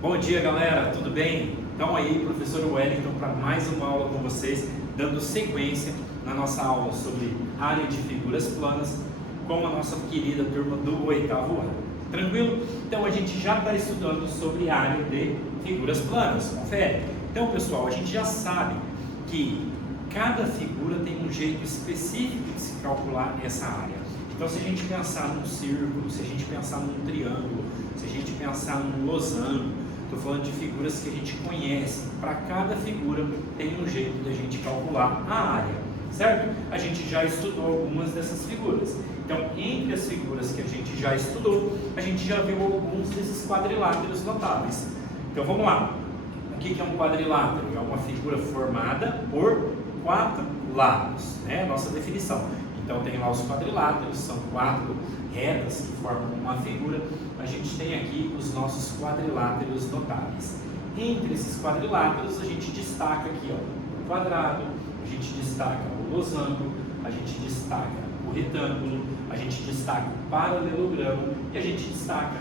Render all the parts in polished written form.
Bom dia, galera, tudo bem? Então aí, professor Wellington, para mais uma aula com vocês, dando sequência na nossa aula sobre área de figuras planas com a nossa querida turma do 8º ano. Tranquilo? Então a gente já está estudando sobre área de figuras planas, confere? Então, pessoal, a gente já sabe que cada figura tem um jeito específico de se calcular essa área. Então, se a gente pensar num círculo, se a gente pensar num triângulo, se a gente pensar num losango, estou falando de figuras que a gente conhece. Para cada figura tem um jeito de a gente calcular a área, certo? A gente já estudou algumas dessas figuras. Então, entre as figuras que a gente já estudou, a gente já viu alguns desses quadriláteros notáveis. Então, vamos lá. O que é um quadrilátero? É uma figura formada por 4 lados, né? Nossa definição. Então tem lá os quadriláteros, são 4 retas que formam uma figura. A gente tem aqui os nossos quadriláteros notáveis. Entre esses quadriláteros a gente destaca aqui, ó, o quadrado, a gente destaca o losango, a gente destaca o retângulo, a gente dstaca o paralelogramo e a gente destaca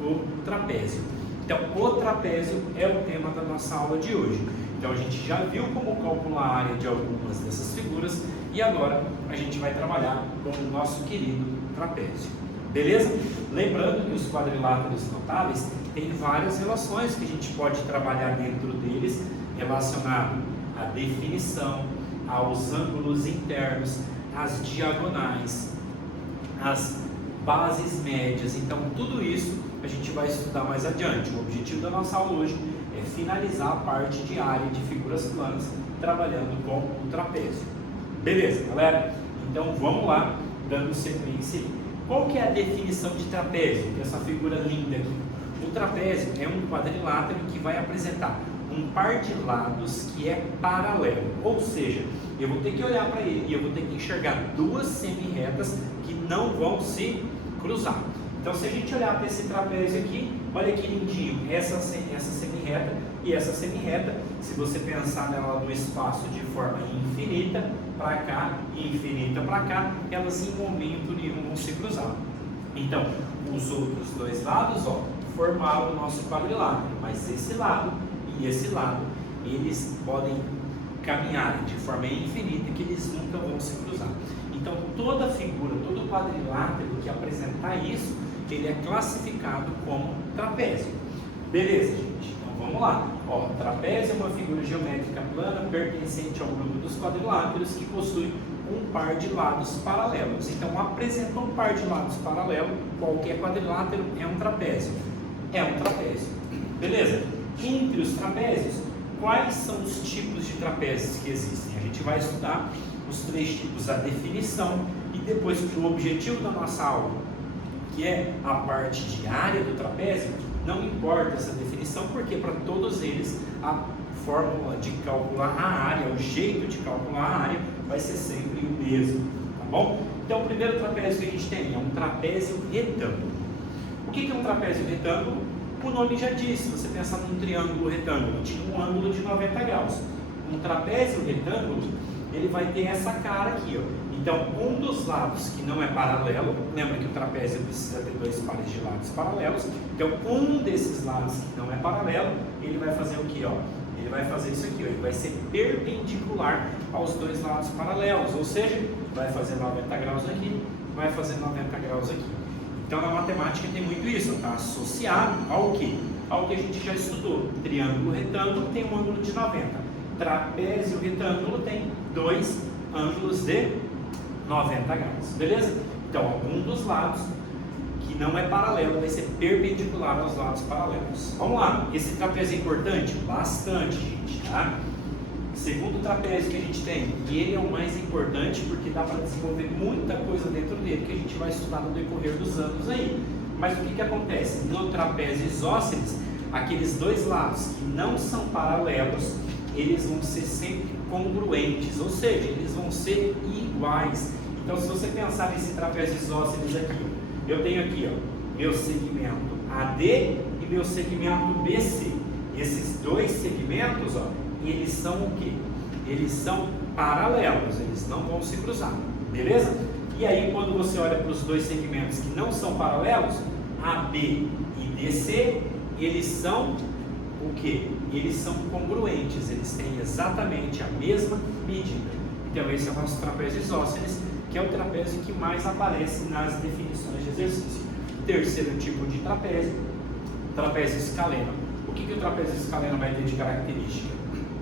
o trapézio. Então o trapézio é o tema da nossa aula de hoje. Então a gente já viu como calcular a área de algumas dessas figuras e agora a gente vai trabalhar com o nosso querido trapézio. Beleza? Lembrando que os quadriláteros notáveis têm várias relações que a gente pode trabalhar dentro deles, relacionado à definição, aos ângulos internos, às diagonais, às bases médias. Então tudo isso a gente vai estudar mais adiante. O objetivo da nossa aula hoje é finalizar a parte de área de figuras planas, trabalhando com o trapézio. Beleza, galera? Então vamos lá, dando sequência. Qual que é a definição de trapézio? Essa figura linda aqui. O trapézio é um quadrilátero que vai apresentar um par de lados que é paralelo, ou seja, eu vou ter que olhar para ele e eu vou ter que enxergar duas semi-retas que não vão se cruzar. Então, se a gente olhar para esse trapézio aqui, olha que lindinho, essa semi-reta e essa semi-reta, se você pensar nela no espaço de forma infinita para cá e infinita para cá, elas em momento nenhum vão se cruzar. Então, os outros dois lados, ó, formaram o nosso quadrilátero, mas esse lado e esse lado, eles podem caminhar de forma infinita que eles nunca vão se cruzar. Então, toda figura, todo quadrilátero que apresentar isso, ele é classificado como trapézio. Beleza, gente? Então vamos lá. Ó, trapézio é uma figura geométrica plana pertencente ao grupo dos quadriláteros que possui um par de lados paralelos. Então, apresentou um par de lados paralelos, qualquer quadrilátero é um trapézio. É um trapézio. Beleza? Entre os trapézios, quais são os tipos de trapézios que existem? A gente vai estudar os 3 tipos, a definição e depois o objetivo da nossa aula, que é a parte de área do trapézio, não importa essa definição, porque para todos eles a fórmula de calcular a área, o jeito de calcular a área vai ser sempre o mesmo, tá bom? Então o primeiro trapézio que a gente tem é um trapézio retângulo. O que é um trapézio retângulo? O nome já diz, se você pensar num triângulo retângulo, tinha um ângulo de 90 graus. Um trapézio retângulo, ele vai ter essa cara aqui, ó. Então, um dos lados que não é paralelo, lembra que o trapézio precisa ter 2 pares de lados paralelos, então um desses lados que não é paralelo, ele vai fazer o que, ó? Ele vai fazer isso aqui, ó. Ele vai ser perpendicular aos 2 lados paralelos, ou seja, vai fazer 90 graus aqui, vai fazer 90 graus aqui. Então, na matemática tem muito isso, está associado ao que? Ao que a gente já estudou. Triângulo retângulo tem um ângulo de 90. Trapézio retângulo tem 2 ângulos de 90 graus, beleza? Então, algum dos lados que não é paralelo vai ser perpendicular aos lados paralelos. Vamos lá, esse trapézio é importante? Bastante, gente, tá? Segundo trapézio que a gente tem, e ele é o mais importante porque dá para desenvolver muita coisa dentro dele que a gente vai estudar no decorrer dos anos aí. Mas o que acontece? No trapézio isósceles, aqueles 2 lados que não são paralelos, eles vão ser sempre congruentes, ou seja, eles vão ser iguais. Então, se você pensar nesse trapézio isósceles aqui, eu tenho aqui, ó, meu segmento AD e meu segmento BC. Esses 2 segmentos, ó, eles são o quê? Eles são paralelos, eles não vão se cruzar, beleza? E aí, quando você olha para os 2 segmentos que não são paralelos, AB e DC, eles são o que? Eles são congruentes, eles têm exatamente a mesma medida. Então esse é o nosso trapézio isósceles, que é o trapézio que mais aparece nas definições de exercício. Terceiro tipo de trapézio, trapézio escaleno. O que o trapézio escaleno vai ter de característica?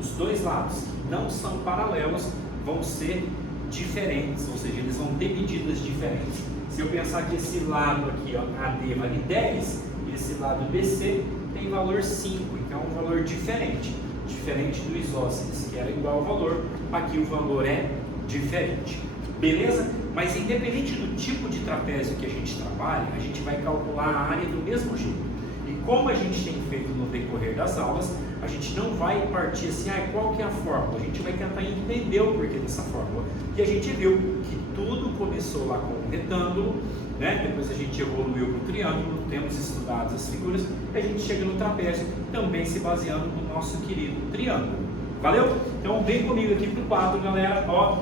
Os dois lados que não são paralelos vão ser diferentes, ou seja, eles vão ter medidas diferentes. Se eu pensar que esse lado aqui, ó, AD vale 10, e esse lado BC tem valor 5, então é um valor diferente do isósceles, que era igual ao valor, aqui o valor é diferente. Beleza? Mas independente do tipo de trapézio que a gente trabalha, a gente vai calcular a área do mesmo jeito. E como a gente tem feito no decorrer das aulas, a gente não vai partir assim, qual que é a fórmula? A gente vai tentar entender o porquê dessa fórmula. E a gente viu que tudo começou lá com um retângulo, né? Depois a gente evoluiu para o triângulo, temos estudado as figuras, e a gente chega no trapézio, também se baseando no nosso querido triângulo. Valeu? Então vem comigo aqui para o quadro, galera. Ó,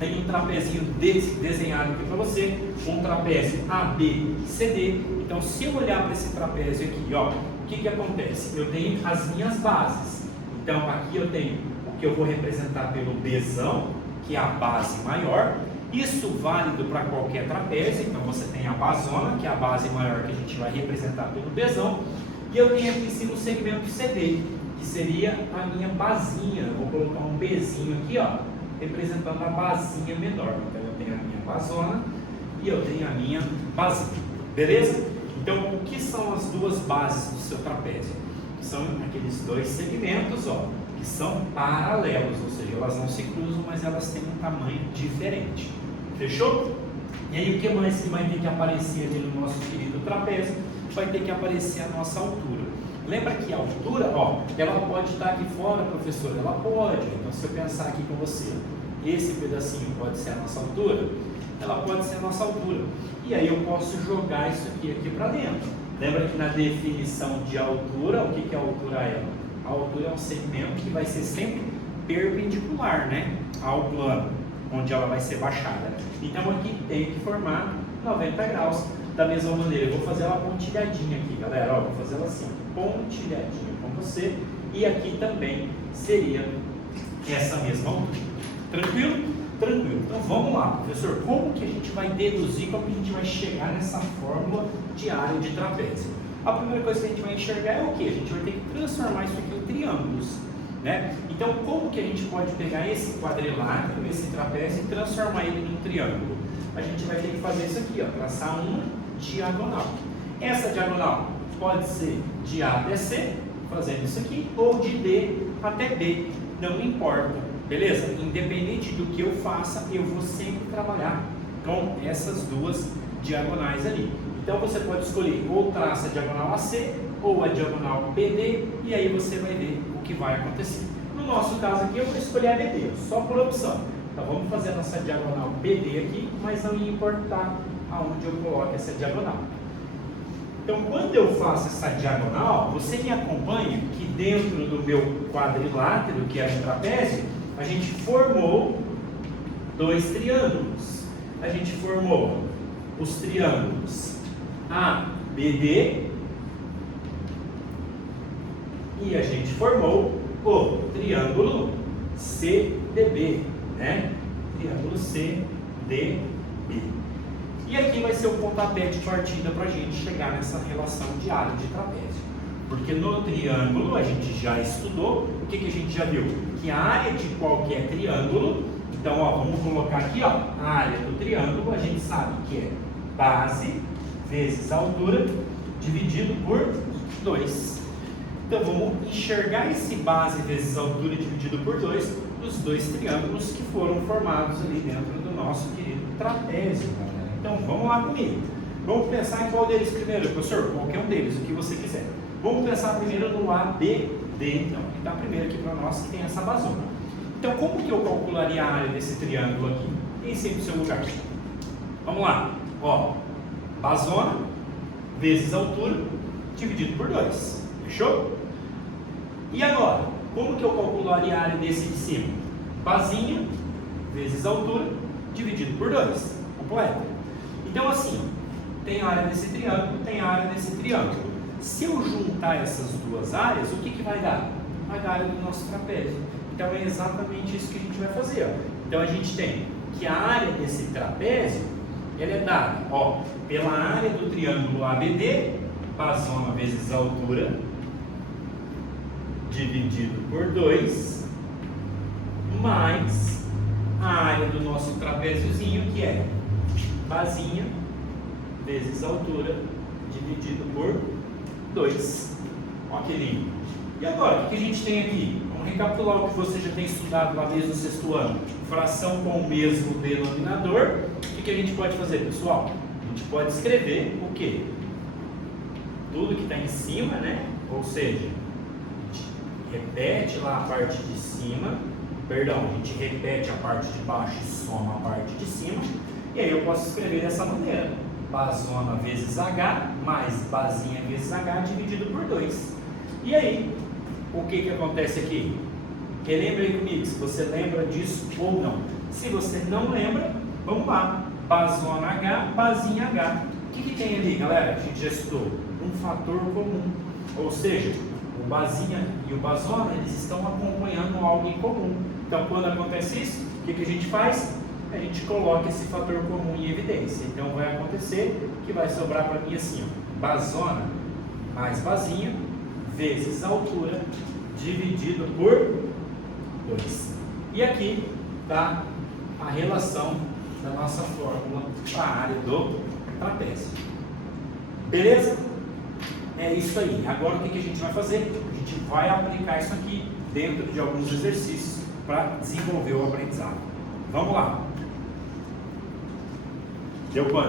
tem um trapezinho desenhado aqui para você, um trapézio ABCD. Então, se eu olhar para esse trapézio aqui, ó, o que acontece? Eu tenho as minhas bases. Então, aqui eu tenho o que eu vou representar pelo Bzão, que é a base maior. Isso válido para qualquer trapézio. Então, você tem a basona, que é a base maior que a gente vai representar pelo Bzão. E eu tenho aqui em cima o segmento CD, que seria a minha basinha. Eu vou colocar um Bzinho aqui, ó, representando a basinha menor. Então eu tenho a minha basona e eu tenho a minha basinha. Beleza? Então, o que são as duas bases do seu trapézio? São aqueles dois segmentos, ó, que são paralelos, ou seja, elas não se cruzam, mas elas têm um tamanho diferente. Fechou? E aí, o que mais que vai ter que aparecer ali no nosso querido trapézio? Vai ter que aparecer a nossa altura. Lembra que a altura, ó, ela pode estar aqui fora, professor? Ela pode. Então, se eu pensar aqui com você, esse pedacinho pode ser a nossa altura? Ela pode ser a nossa altura. E aí eu posso jogar isso aqui para dentro. Lembra que na definição de altura, o que a altura é? A altura é um segmento que vai ser sempre perpendicular, né, ao plano, onde ela vai ser baixada. Então, aqui tem que formar 90 graus. Da mesma maneira, eu vou fazer ela pontilhadinha aqui, galera. Ó, vou fazer ela assim, pontilhadinha com você. E aqui também seria essa mesma altura. Tranquilo? Tranquilo. Então vamos lá, professor. Como que a gente vai deduzir, como que a gente vai chegar nessa fórmula de área de trapézio? A primeira coisa que a gente vai enxergar é o que? A gente vai ter que transformar isso aqui em triângulos, né? Então, como que a gente pode pegar esse quadrilátero, esse trapézio e transformar ele num triângulo? A gente vai ter que fazer isso aqui, ó, traçar uma diagonal. Essa diagonal pode ser de A até C, fazendo isso aqui, ou de D até B, não importa. Beleza? Independente do que eu faça, eu vou sempre trabalhar com essas duas diagonais ali. Então você pode escolher ou traça a diagonal AC ou a diagonal BD, e aí você vai ver o que vai acontecer. No nosso caso aqui eu vou escolher a BD, só por opção. Então vamos fazer a nossa diagonal BD aqui, mas não ia importar aonde eu coloco essa diagonal. Então, quando eu faço essa diagonal, você me acompanha que dentro do meu quadrilátero, que é um trapézio, a gente formou dois triângulos. A gente formou os triângulos ABD e a gente formou o triângulo CDB, né? Triângulo CDB. E aqui vai ser o pontapé de partida para a gente chegar nessa relação de área de trapézio. Porque no triângulo a gente já estudou, o que a gente já viu? Que a área de qualquer triângulo, então ó, vamos colocar aqui, ó, a área do triângulo, a gente sabe que é base vezes altura dividido por 2. Então vamos enxergar esse base vezes altura dividido por 2 dos dois triângulos que foram formados ali dentro do nosso querido trapézio, galera. Então vamos lá comigo. Vamos pensar em qual deles primeiro, professor? Qualquer um deles, o que você quiser. Vamos pensar primeiro no ABD, então, que está primeiro aqui para nós, que tem essa basona. Então, como que eu calcularia a área desse triângulo aqui? Em sempre o seu lugar. Vamos lá. Ó, basona vezes altura dividido por 2. Fechou? E agora, como que eu calcularia a área desse de cima? Basinha vezes altura dividido por 2. Completo. Então, assim, tem a área desse triângulo, tem a área desse triângulo. Se eu juntar essas duas áreas, o que vai dar? Vai dar a área do nosso trapézio. Então é exatamente isso que a gente vai fazer. Ó. Então a gente tem que a área desse trapézio, ela é dada pela área do triângulo ABD, basona vezes a altura, dividido por 2, mais a área do nosso trapéziozinho, que é basinha vezes a altura, dividido por 2. Olha que lindo. E agora, o que a gente tem aqui? Vamos recapitular o que você já tem estudado lá desde o 6º ano. Fração com o mesmo denominador. O que a gente pode fazer, pessoal? A gente pode escrever o quê? Tudo que está em cima, né? Ou seja, a gente repete lá a parte de cima. Perdão, a gente repete a parte de baixo e soma a parte de cima. E aí eu posso escrever dessa maneira. Basona vezes H mais basinha vezes H dividido por 2. E aí, o que acontece aqui? Relembra aí comigo, se você lembra disso ou não. Se você não lembra, vamos lá. Basona H, basinha H. O que tem ali, galera? A gente já estudou um fator comum. Ou seja, o basinha e o basona, eles estão acompanhando algo em comum. Então, quando acontece isso, o que a gente faz? A gente coloca esse fator comum em evidência. Então, vai acontecer que vai sobrar para mim assim, ó, basona mais basinha vezes a altura dividido por 2. E aqui está a relação da nossa fórmula para a área do trapézio. Beleza? É isso aí. Agora o que a gente vai fazer? A gente vai aplicar isso aqui dentro de alguns exercícios para desenvolver o aprendizado. Vamos lá. Deu quanto?